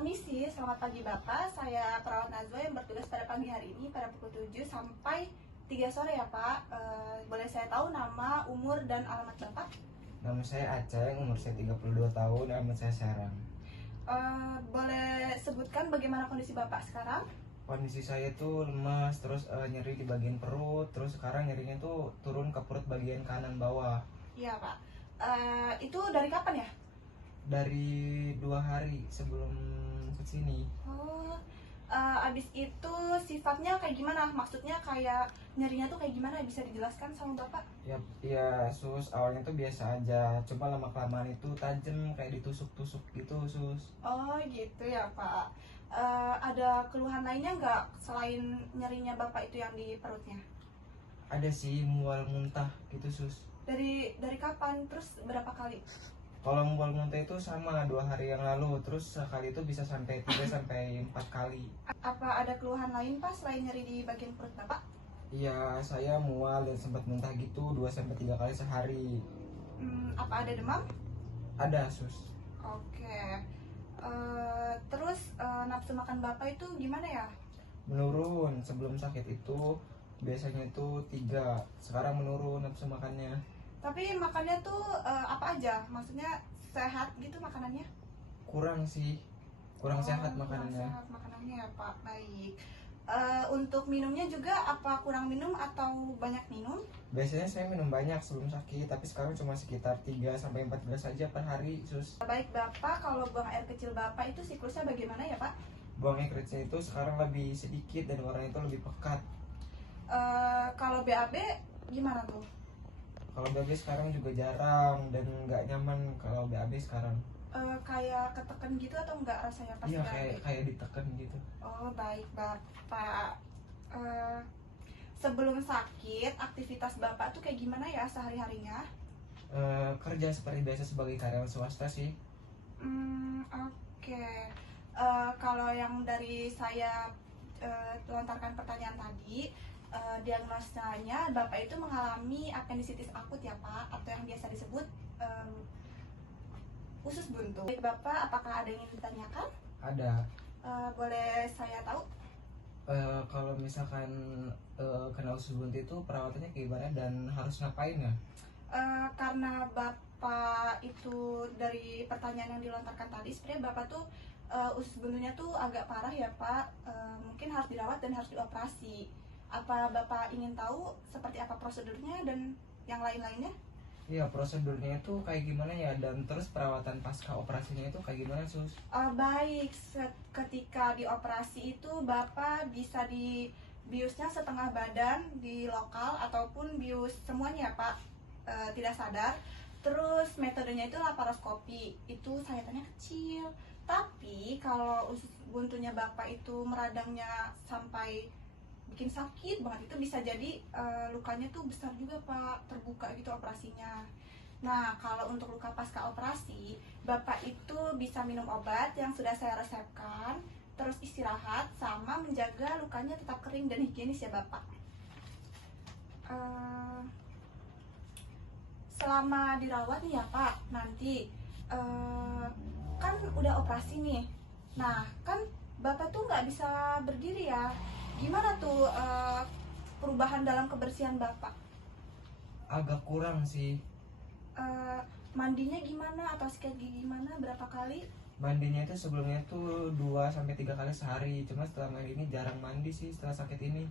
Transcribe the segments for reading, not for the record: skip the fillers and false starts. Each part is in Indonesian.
Permisi, selamat pagi Bapak. Saya perawat Nazwa yang bertugas pada pagi hari ini pada pukul 7 sampai 3 sore ya Pak. Boleh saya tahu nama, umur, dan alamat Bapak? Nama saya Aceng, umur saya 32 tahun, alamat saya Serang. Boleh sebutkan bagaimana kondisi Bapak sekarang? Kondisi saya tuh lemas, terus nyeri di bagian perut, terus sekarang nyerinya tuh turun ke perut bagian kanan bawah. Iya Pak. Itu dari kapan ya? Dari 2 hari sebelum kesini. Abis itu sifatnya kayak gimana? Maksudnya kayak nyerinya tuh kayak gimana? Bisa dijelaskan sama Bapak? Ya sus, awalnya tuh biasa aja, cuma lama-kelamaan itu tajam kayak ditusuk-tusuk gitu sus. Oh gitu ya Pak. Ada keluhan lainnya nggak selain nyerinya Bapak itu yang di perutnya? Ada sih mual muntah gitu sus. Dari kapan? Terus berapa kali? Kalau mual muntah itu sama 2 hari yang lalu, terus sekali itu bisa sampai 3 sampai 4 kali. Apa ada keluhan lain Pak selain nyeri di bagian perut Bapak? Iya, saya mual dan sempat muntah gitu 2 sampai 3 kali sehari. Apa ada demam? Ada, sus. Oke. Terus nafsu makan Bapak itu gimana ya? Menurun. Sebelum sakit itu biasanya itu 3, sekarang menurun nafsu makannya. Tapi makannya tuh apa aja? Maksudnya sehat gitu makanannya? Kurang sih. Kurang sehat Kurang makanannya. sehat makanannya ya Pak. Baik. Untuk minumnya juga apa kurang minum atau banyak minum? Biasanya saya minum banyak sebelum sakit, tapi sekarang cuma sekitar 3 sampai 4 gelas saja per hari, sus. Baik Bapak, kalau buang air kecil Bapak itu siklusnya bagaimana ya Pak? Buang air kecil itu sekarang lebih sedikit dan warnanya itu lebih pekat. Kalau BAB gimana tuh? Kalau BAB sekarang juga jarang dan nggak nyaman kalau BAB sekarang. Kayak ketekan gitu atau enggak rasanya pas Iya, BAB? kayak ditekan gitu. Oh baik Bapak. Eh, Sebelum sakit, aktivitas Bapak tuh kayak gimana ya sehari-harinya? Kerja seperti biasa sebagai karyawan swasta sih. Oke. Kalau yang dari saya lontarkan pertanyaan tadi, diagnosanya Bapak itu mengalami apendisitis akut ya Pak, atau yang biasa disebut usus buntu. Baik Bapak, apakah ada yang ingin ditanyakan? Ada. Boleh saya tahu? Kalau misalkan kena usus buntu itu perawatannya kayak gimana dan harus ngapain ya? Karena Bapak itu dari pertanyaan yang dilontarkan tadi, sebenarnya Bapak tuh usus buntunya tuh agak parah ya Pak. Mungkin harus dirawat dan harus dioperasi. Apa Bapak ingin tahu seperti apa prosedurnya dan yang lain-lainnya? Iya, prosedurnya itu kayak gimana ya, dan terus perawatan pasca operasinya itu kayak gimana sus? Baik, ketika dioperasi itu Bapak bisa biusnya setengah badan di lokal ataupun bius semuanya ya Pak, tidak sadar. Terus metodenya itu laparoskopi, itu sayatannya kecil. Tapi kalau usus buntunya Bapak itu meradangnya sampai bikin sakit banget, itu bisa jadi lukanya tuh besar juga Pak, terbuka gitu operasinya. Nah, kalau untuk luka pasca operasi, Bapak itu bisa minum obat yang sudah saya resepkan, terus istirahat, sama menjaga lukanya tetap kering dan higienis ya Bapak. Selama dirawat nih ya Pak, nanti kan udah operasi nih. Nah, kan Bapak tuh nggak bisa berdiri ya. Gimana tuh perubahan dalam kebersihan Bapak? Agak kurang sih. Mandinya gimana atau sikat gigi gimana, berapa kali? Mandinya itu sebelumnya tuh 2 sampai 3 kali sehari, cuma setelah main ini jarang mandi sih setelah sakit ini.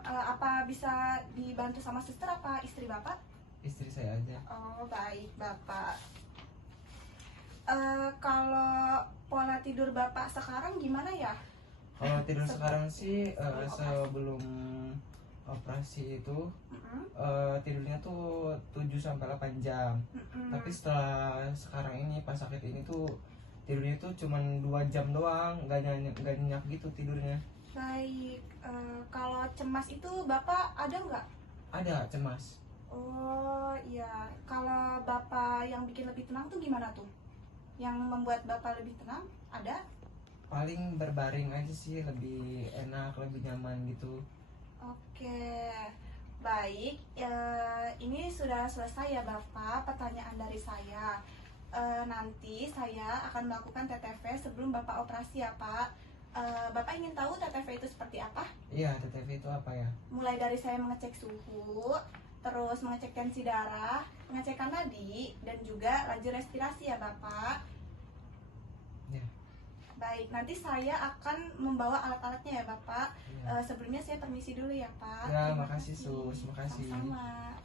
Apa bisa dibantu sama suster apa istri Bapak? Istri saya aja. Oh baik Bapak. Kalau pola tidur Bapak sekarang gimana ya? Kalau tidur sekarang sih sebelum operasi itu tidurnya tuh 7 sampai 8 jam. Tapi setelah sekarang ini pas sakit ini tuh tidurnya tuh cuman 2 jam doang, nggak nyenyak gitu tidurnya. Baik, kalau cemas itu Bapak ada nggak? Ada cemas. Oh iya, kalau Bapak yang bikin lebih tenang tuh gimana tuh? Yang membuat Bapak lebih tenang, ada? Paling berbaring aja sih, lebih enak, lebih nyaman gitu. Oke, baik. Ini sudah selesai ya Bapak pertanyaan dari saya. nanti saya akan melakukan TTV sebelum Bapak operasi ya Pak. Bapak ingin tahu TTV itu seperti apa? Iya, TTV itu apa ya? Mulai dari saya mengecek suhu, terus mengecek tensi darah, pengecekan nadi, dan juga laju respirasi ya Bapak. Ya. Baik, nanti saya akan membawa alat-alatnya ya Bapak. Ya. Sebelumnya saya permisi dulu ya Pak. Ya, Terima makasih kasih. Sus, makasih. Sama-sama.